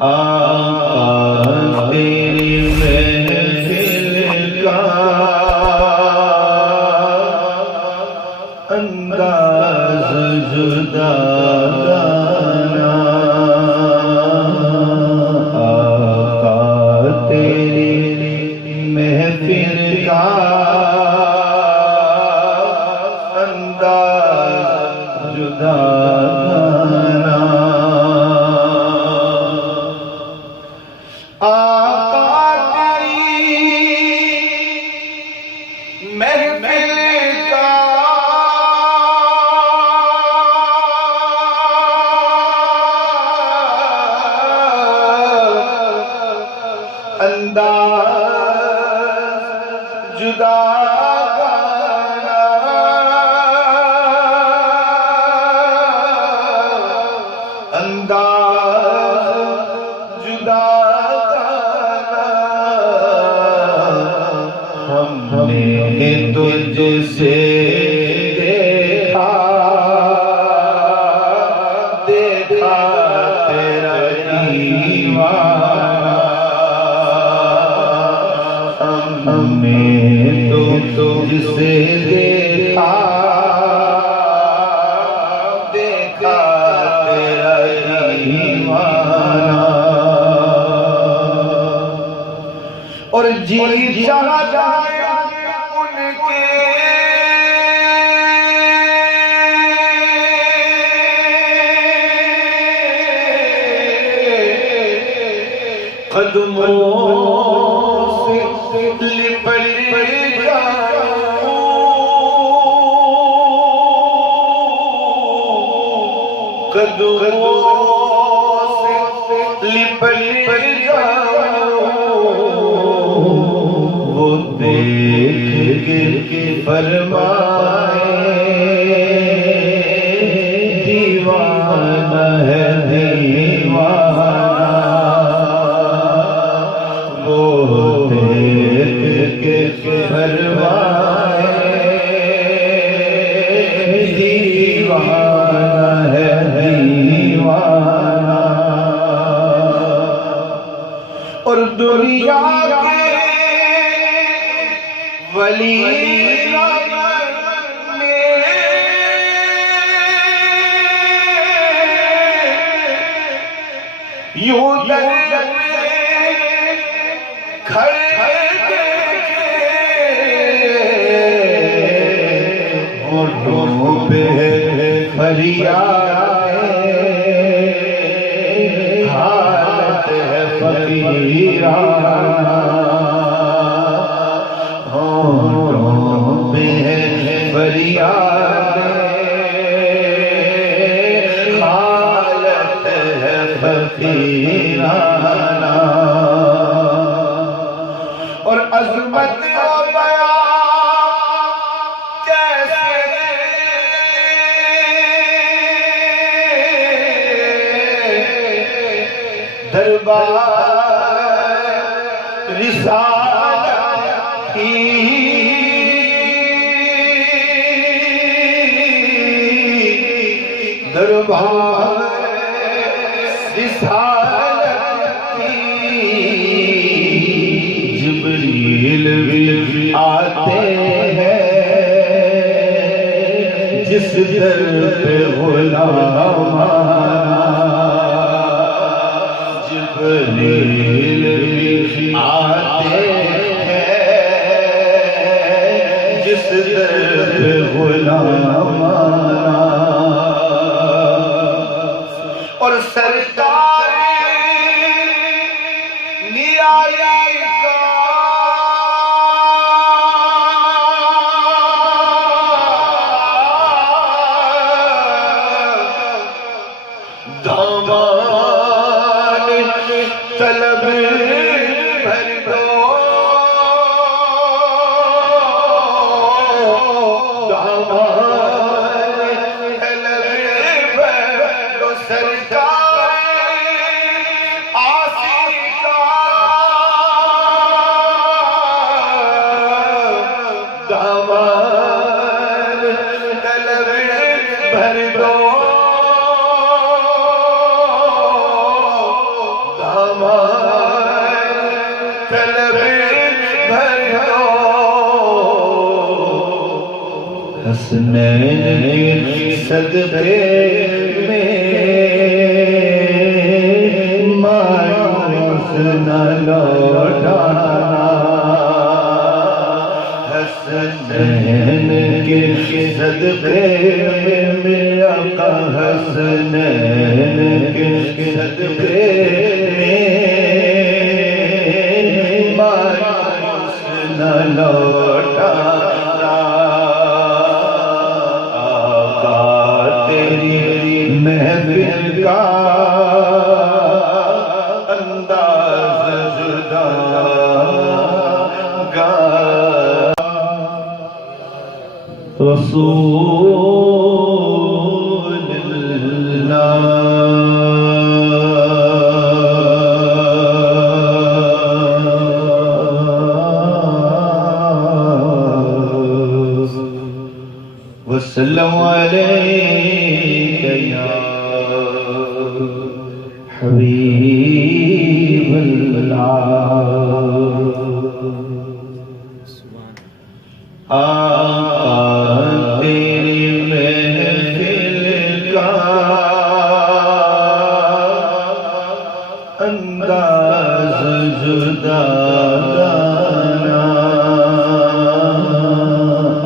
آقا تیری محفل کا انداز جدا گانا، آقا تیری محفل کا انداز جدا گانا، آقا تیری محفل کا انداز جدا گانا، انداز جدا گانا، ہم نے تجھ سے دیکھا دیکھا تیرا ایوان، ہم نے تجھ سے دیکھا دیکھا تیرا ایوان، اور جی چاہتا ہے ان کے قدموں سے لپٹ جاؤں، قدموں سے لپٹ جاؤں، وہ دیکھ کے فرمائے دیوانہ ہے دیوانہ، وہ دیکھ کے فرمائے دیوانہ ہے دیوانہ، اور دنیا کے ولی یوں در میں کھڑے ہونٹوں پہ فریاد حالت ہے فقیرانہ، ہونٹوں پہ فریاد حالت ہے فقیرانہ، اور عظمت و بیان کیسے دربار رسالت کی دربار رسالت کی، جبریل بھی آتے ہیں جس در پہ غلام آنا، جبریل بھی آتے ہیں جس در پہ غلام آنا، اور سرکار نیائی کا دامان طلب بھر دو، دامان طلب بھر دو، سرکار آسی کا دامان طلب بھر دو، حسنین کے صدقے میں مایوس نہ لوٹانا حسنین کے صدقے میں آقا حسنین کے صدقے میں مایوس نہ لوٹانا محفل کا انداز جدا گا رسول اللہ وسلم علیہ یا حبیب اللہ آقا تیری محفل کا انداز جدا گانا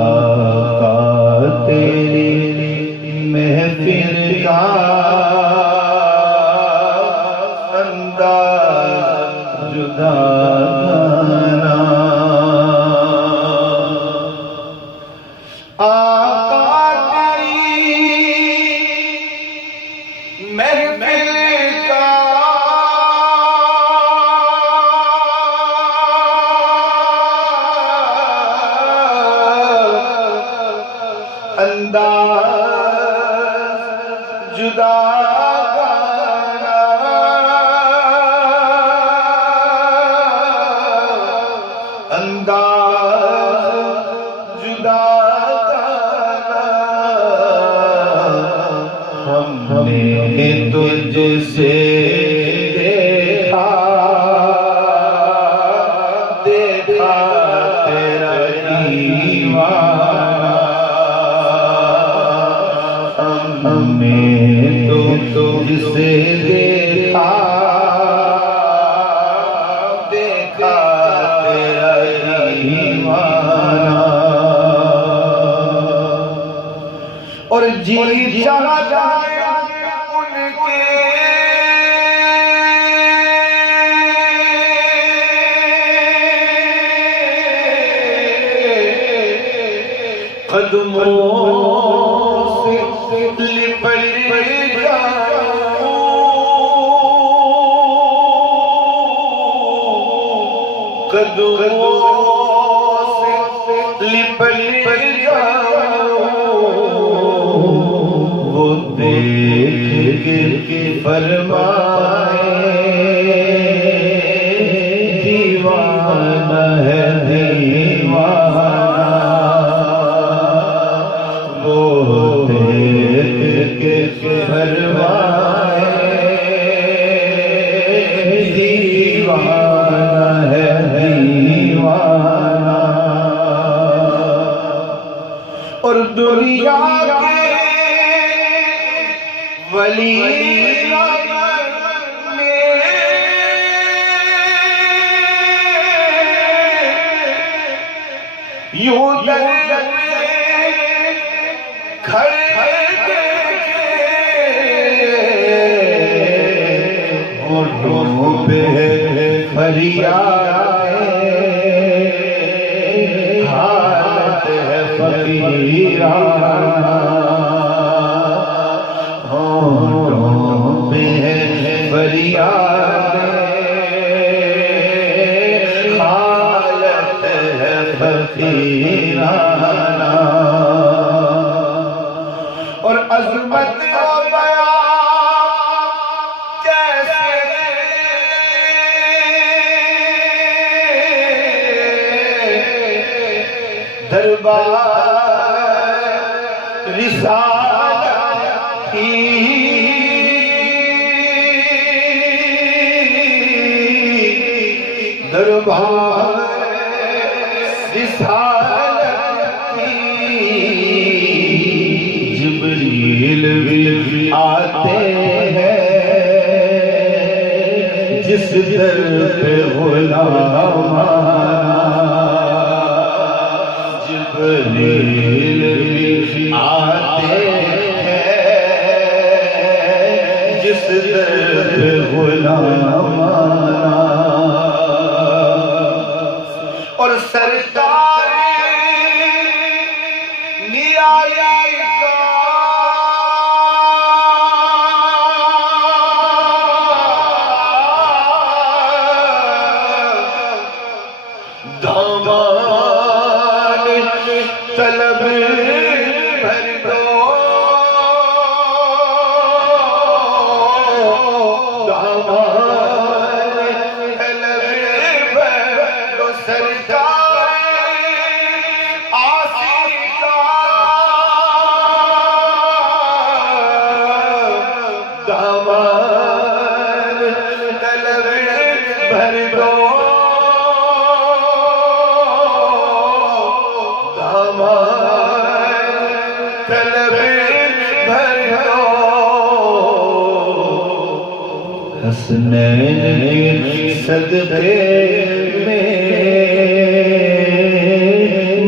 آقا تیری محفل کا جدا گانا آقا تیری محفل کا انداز جدا ہم نے تجھ سے دیکھا تیرا دیوانہ ہم نے تجھ سے دیکھا تیرا دیوانہ اور جی چاہتا ہے ان کے قدموں سے لپٹ جاؤں قدموں سے لپٹ جاؤں وہ دیکھ کے فرمائے دیوانہ ہے دیوانہ وہ دیکھ کے فرمائے دیوانہ ہے دیوانہ اور دنیا کے ولی یوں در میں کھڑے دیکھے ہونٹوں پہ فریاد حالت ہے فقیرانہ ہونٹوں پہ فریاد حالت ہے فقیرانہ اور عظمت و بیان کیسے دربار رسالت کی دربار ہیں جس در پہ غلام جبریل بھی آتے ہیں جس در پہ غلام اور سرکار نیائی کا دامان طلب بھر دو دامان طلب بھر دو سرکار آسی کا دامان طلب بھر دو طلب بھر دو حسنین کے صدقے میں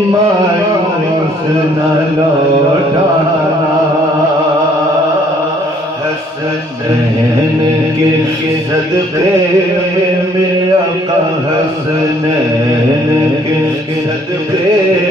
مایوس نہ لوٹانا حسنین کے صدقے میں آقا حسنین کے صدقے